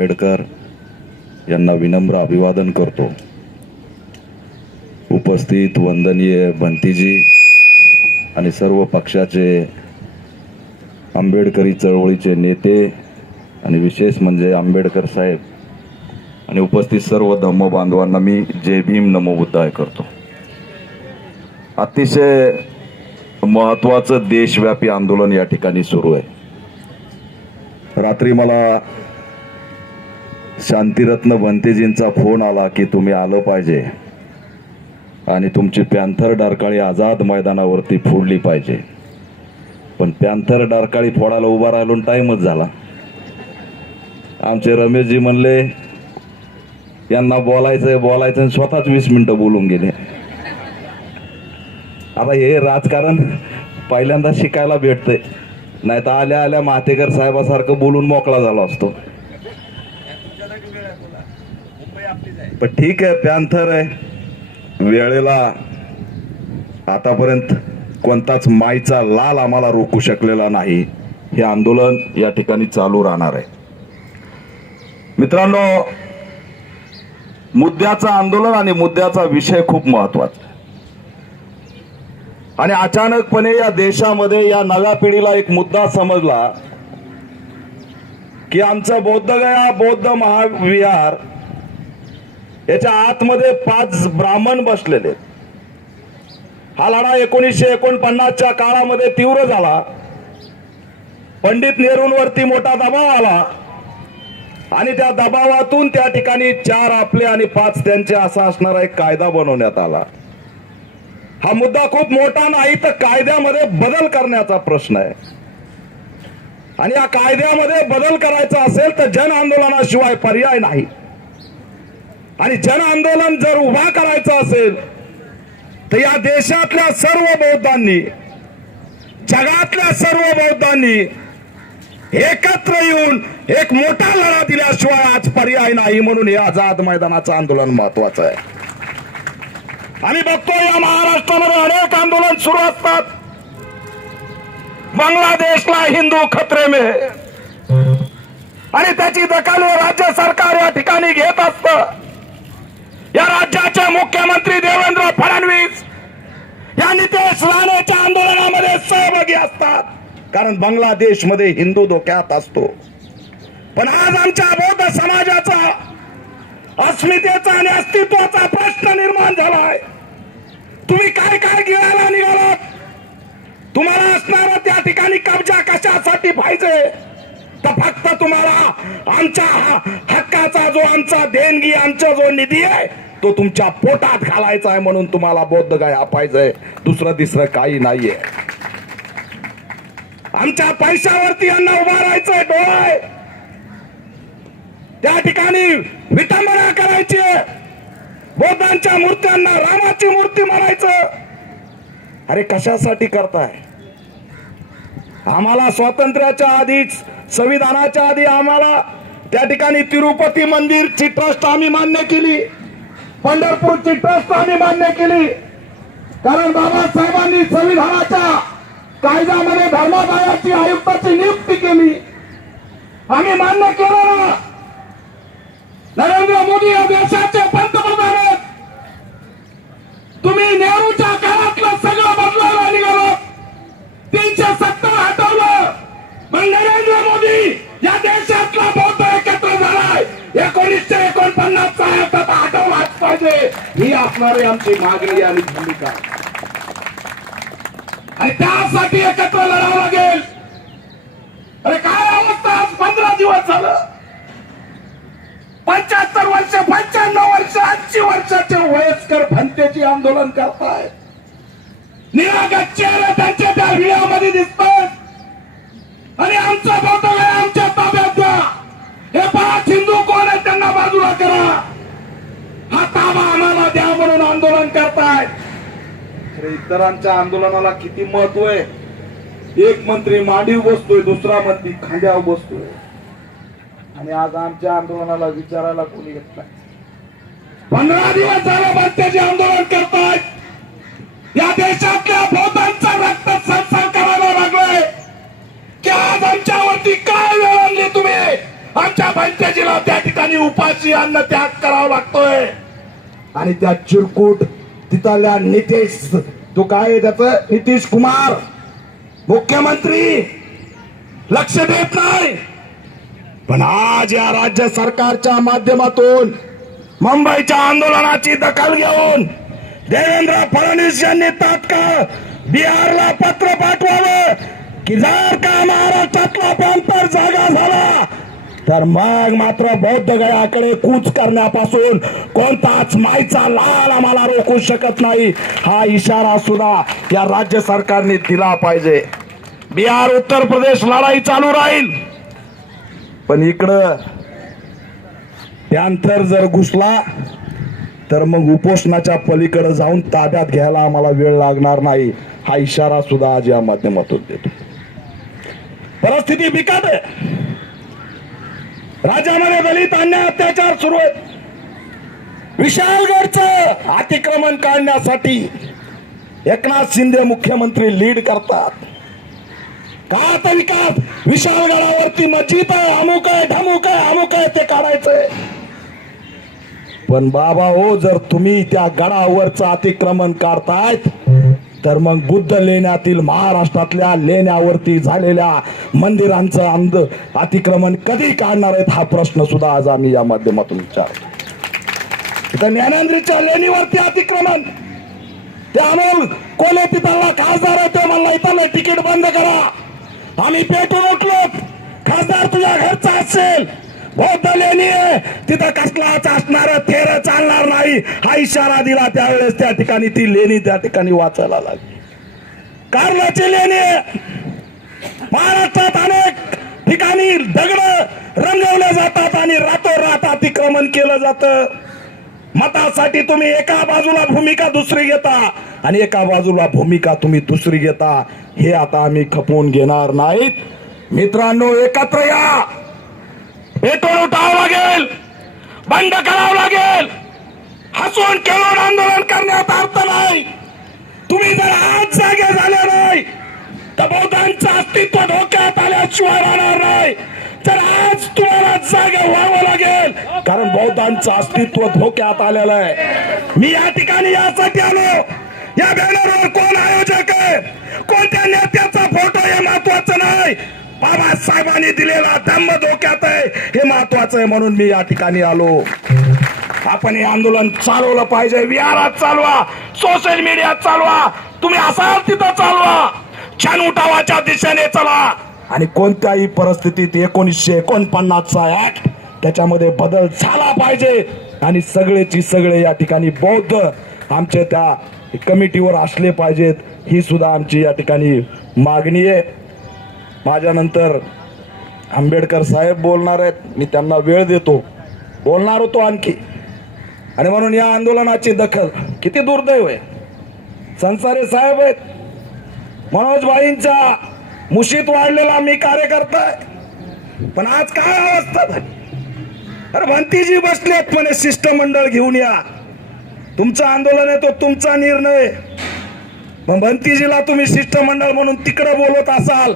आंबेडकर यांना विनम्र अभिवादन करतो. उपस्थित वंदनीय भंतीजी आणि सर्व पक्षाचे आंबेडकरी चळवळीचे नेते आणि विशेष म्हणजे आंबेडकर साहेब आणि उपस्थित सर्व धम्म बांधवांना मी जय भीम नमो बुद्धाय करतो. अतिशय महत्त्वाचं देशव्यापी आंदोलन या ठिकाणी सुरू आहे. रात्री मला शांतिरत्न भंतेजींचा फोन आला की तुम्ही आलं पाहिजे. आणि तुमची पॅन्थर डारकाळी आझाद मैदानावरती फोडली पाहिजे. पण पॅन्थर डारकाळी फोडायला उभा राहिलो टाईमच झाला. आमचे रमेशजी म्हणले यांना बोलायचंय बोलायचं आणि स्वतःच वीस मिनिटं बोलून गेले. आता हे राजकारण पहिल्यांदा शिकायला भेटतंय. नाही तर आल्या आल्या मातेकर साहेबासारखं बोलून मोकळा झाला असतो. पण ठीक आहे पॅन्थर आहे. वेळेला आतापर्यंत कोणताच माईचा लाल आम्हाला रोखू शकलेला नाही. हे आंदोलन या ठिकाणी चालू राहणार आहे. मित्रांनो मुद्द्याचं आंदोलन आणि मुद्द्याचा विषय खूप महत्त्वाचा आणि अचानकपणे या देशामध्ये या नव्या पिढीला एक मुद्दा समजला की आमचं बोद्धगया बौद्ध महाविहार याच्या आतमध्ये पाच ब्राह्मण बसलेले. हा लढा एकोणीसशे एकोणपन्नासच्या काळामध्ये तीव्र झाला. पंडित नेहरूंवरती मोठा दबाव आला. आणि त्या दबावातून त्या ठिकाणी चार आपले आणि पाच त्यांचे असा असणारा एक कायदा बनवण्यात आला. हा मुद्दा खूप मोठा नाही तर कायद्यामध्ये बदल करण्याचा प्रश्न आहे. आणि या कायद्यामध्ये बदल करायचा असेल तर जन आंदोलनाशिवाय पर्याय नाही. आणि जन आंदोलन जर उभा करायचं असेल तर या देशातल्या सर्व बौद्धांनी जगातल्या सर्व बौद्धांनी एकत्र येऊन एक मोठा लढा दिल्याशिवाय आज पर्याय नाही म्हणून हे आझाद मैदानाचं आंदोलन महत्वाचं आहे. आम्ही बघतो या महाराष्ट्रामध्ये अनेक आंदोलन सुरू असतात. बांगलादेशला हिंदू खतरे मे आणि त्याची दखल राज्य सरकार या ठिकाणी घेत असत. या राज्याचे मुख्यमंत्री देवेंद्र फडणवीस या नितेश राणेच्या आंदोलनामध्ये सहभागी असतात. कारण बांगलादेशमध्ये हिंदू धोक्यात असतो. पण आज आमच्या बौद्ध समाजाचा अस्मितेचा आणि अस्तित्वाचा प्रश्न निर्माण झालाय. तुम्ही काय काय गिळायला निघालात? तुम्हाला असणारा त्या ठिकाणी कब्जा कशासाठी पाहिजे? तर फक्त तुम्हाला आमच्या हक्काचा जो आमचा देणगी आमचा जो निधी आहे तो तुमच्या पोटात घालायचा आहे म्हणून तुम्हाला बौद्ध गाय पाहिजे दुसरं तिसरं काही नाहीये. आमच्या पैशावरती यांना उभारायचंय राहायचंय त्या ठिकाणी विटंबना करायची. बौद्धांच्या मूर्त्यांना रामाची मूर्ती म्हणायचं. अरे कशासाठी करताय? आम्हाला स्वातंत्र्याच्या आधीच संविधानाच्या आधी आम्हाला त्या ठिकाणी तिरुपती मंदिरची ट्रस्ट आम्ही मान्य केली. पंढरपूरची ट्रस्ट आम्ही मान्य केली. कारण बाबासाहेबांनी संविधानाच्या कायद्यामध्ये धर्मादायाची आयुक्ताची नियुक्ती केली. आम्ही मान्य केलं ना नरेंद्र मोदी या देशाचे पंतप्रधान आहेत. तुम्ही नेहरूच्या ही असणारी आमची मागणी आणि भूमिका. आणि त्यासाठी एकत्र लढावं लागेल. अरे काय अवस्था आज पंधरा दिवस झालं. पंच्याहत्तर वर्ष पंच्याण्णव वर्ष ऐंशी वर्षाचे वयस्कर भंतेची आंदोलन करताय. निरागत चेहरे त्यांच्या त्या व्हिडिओमध्ये दिसतात आणि आमचा बौद्ध आमच्या ताब्यात द्या. हे पाच हिंदू कोण आहे त्यांना बाजूला करा. ताबा आम्हाला द्या म्हणून आंदोलन करताय. अरे इतरांच्या आंदोलनाला किती महत्त्व आहे? एक मंत्री मांडीव बसतोय दुसरा मंत्री खांद्यावर बसतोय. आणि आज आमच्या आंदोलनाला विचारायला कोणी येत नाही? पंधरा दिवस झालं भंतेचे आंदोलन करतायत या देशातल्या बौद्धांचं रक्त संसार करायला लागलाय. की आज आमच्यावरती काय वेळ आणली तुम्ही? आमच्या पंचायतीला त्या ठिकाणी उपाशी अन्न त्याग करावा लागतोय. आणि त्या चिरकूट तिथल्या नितेश तो काय त्याच त्याचं? नितीश कुमार. मुख्यमंत्री. लक्ष देत नाही. पण आज या राज्य सरकारच्या माध्यमातून मुंबईच्या आंदोलनाची दखल घेऊन देवेंद्र फडणवीस यांनी तात्काळ बिहारला पत्र पाठवावं की जर का महाराष्ट्रातला प्रांतर जागा झाला. तर मग मात्र बौद्ध गयाकडे कूच करण्यापासून कोणताच माईचा लाल आम्हाला रोखू शकत नाही. हा इशारा सुद्धा या राज्य सरकारने दिला पाहिजे. बिहार उत्तर प्रदेश लढाई चालू राहील. पण इकडं पॅन्थर जर घुसला तर मग उपोषणाच्या पलीकडे जाऊन ताब्यात घ्यायला आम्हाला वेळ लागणार नाही. हा इशारा सुद्धा आज या माध्यमातून देतो. परिस्थिती बिकट आहे. राज्यामध्ये दलित अन्याय अत्याचार सुरू आहेत. विशालगडचं अतिक्रमण काढण्यासाठी एकनाथ शिंदे मुख्यमंत्री लीड करतात. का तर विकास? विशालगडावरती मस्जिद आहे अमुक आहे ढमुक आहे अमुक आहे ते काढायचंय. पण बाबा हो जर तुम्ही त्या गडावरचं अतिक्रमण काढतायत तर मग बुद्ध लेण्यातील महाराष्ट्रातल्या लेण्यावरती झालेल्या मंदिरांचं अंध अतिक्रमण कधी काढणार आहेत हा प्रश्न सुद्धा आज आम्ही या माध्यमातून विचारतो. इथं ज्ञानेंद्रीच्या लेणीवरती अतिक्रमण. ते अमोल कोले तिथला खासदार आहे तो म्हणला इथलं तिकीट बंद करा. आम्ही पेटून उठलो. खासदार तुझ्या घरचा असेल. हो, बौद्ध लेणी आहे. तिथं कसलाच असणार थेर चालणार नाही. हा इशारा दिला त्यावेळेस त्या ठिकाणी. ती लेणी त्या ठिकाणी वाचायला लागली. कारणाची लेणी. आहे महाराष्ट्रात अनेक ठिकाणी दगड रंगवले जातात आणि रातोरात अतिक्रमण केलं जातं. मतासाठी तुम्ही एका बाजूला भूमिका दुसरी घेता आणि एका बाजूला भूमिका तुम्ही दुसरी घेता. हे आता आम्ही खपवून घेणार नाहीत. मित्रांनो एकत्र या. पेट्रोल उठावं लागेल. बंद करावं लागेल. हसून खेळून आंदोलन करण्यात अर्थ नाही. तुम्ही जर आज जागे झाले नाही तर बौद्धांचं अस्तित्व धोक्यात आल्याशिवाय राहणार नाही. तर आज तुम्हाला जागे व्हावं लागेल. कारण बौद्धांचं अस्तित्व धोक्यात आलेलं आहे. मी या ठिकाणी यासाठी आलो. या बॅनरवर कोण आयोजक आहे? कोणत्या नेत्या बाबासाहेबांनी दिलेला धम्म धोक्यात आहे हे महत्वाचं आहे म्हणून मी या ठिकाणी आलो. आपण हे आंदोलन चालवलं पाहिजे. विहारात चालवा सोशल मीडियात चालवा तुम्ही असाल तिथं चालवा. छान उठावाच्या दिशेने चला. आणि कोणत्याही परिस्थितीत एकोणीसशे एकोणपन्नासचा ऍक्ट त्याच्यामध्ये बदल झाला पाहिजे. आणि सगळेची सगळे या ठिकाणी बौद्ध आमच्या त्या कमिटीवर असले पाहिजेत. ही सुद्धा आमची या ठिकाणी मागणी आहे. माझ्यानंतर आंबेडकर साहेब बोलणार आहेत. मी त्यांना वेळ देतो. बोलणार होतो आणखी. आणि म्हणून या आंदोलनाची दखल किती दुर्दैव आहे. संसारे साहेब आहेत. मनोज भाईंच्या मुशीत वाढलेला मी कार्यकर्ता आहे. पण आज काय अवस्था झाली? अरे भंतीजी बसलेत म्हणे शिष्टमंडळ घेऊन या. तुमचं आंदोलन आहे तो तुमचा निर्णय मग भंतीजीला तुम्ही शिष्टमंडळ म्हणून तिकडे बोलत असाल.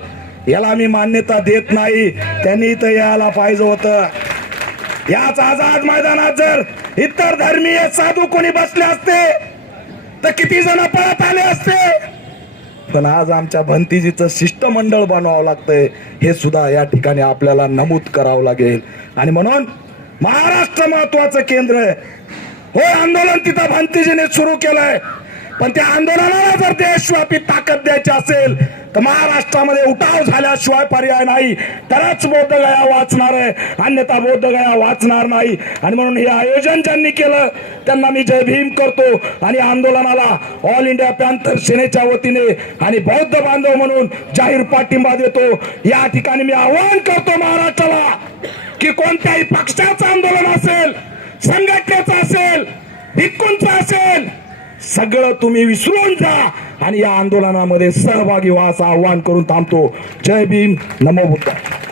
याला मी मान्यता देत नाही. त्यांनी इथं यायला पाहिजे होतं. याच आझाद मैदानात जर इतर धर्मीय साधू कोणी बसले असते तर किती जण पळत आले असते? पण आज आमच्या भंतीजीचं शिष्टमंडळ बनवावं लागतंय. हे सुद्धा या ठिकाणी आपल्याला नमूद करावं लागेल. आणि म्हणून महाराष्ट्र महत्वाचं केंद्र आहे. हो आंदोलन तिथं भंतीजीने सुरू केलंय. पण त्या आंदोलनाला जर देशव्यापी ताकद द्यायची असेल तर महाराष्ट्रामध्ये उठाव झाल्याशिवाय पर्याय नाही. तरच बोधगया वाचणार आहे. अन्यथा बोधगया वाचणार नाही. आणि म्हणून हे आयोजन ज्यांनी केलं त्यांना मी जय भीम करतो. आणि आंदोलनाला ऑल इंडिया पॅन्थर सेनेच्या वतीने आणि बौद्ध बांधव म्हणून जाहीर पाठिंबा देतो. या ठिकाणी मी आवाहन करतो महाराष्ट्राला की कोणत्याही पक्षाचं आंदोलन असेल संघटनेचं असेल भिक्कूंचं असेल सगळं तुम्ही विसरून जा. आणि या आंदोलनामध्ये सहभागी व्हा असं आवाहन करून थांबतो. जय भीम. नमो बुद्धा.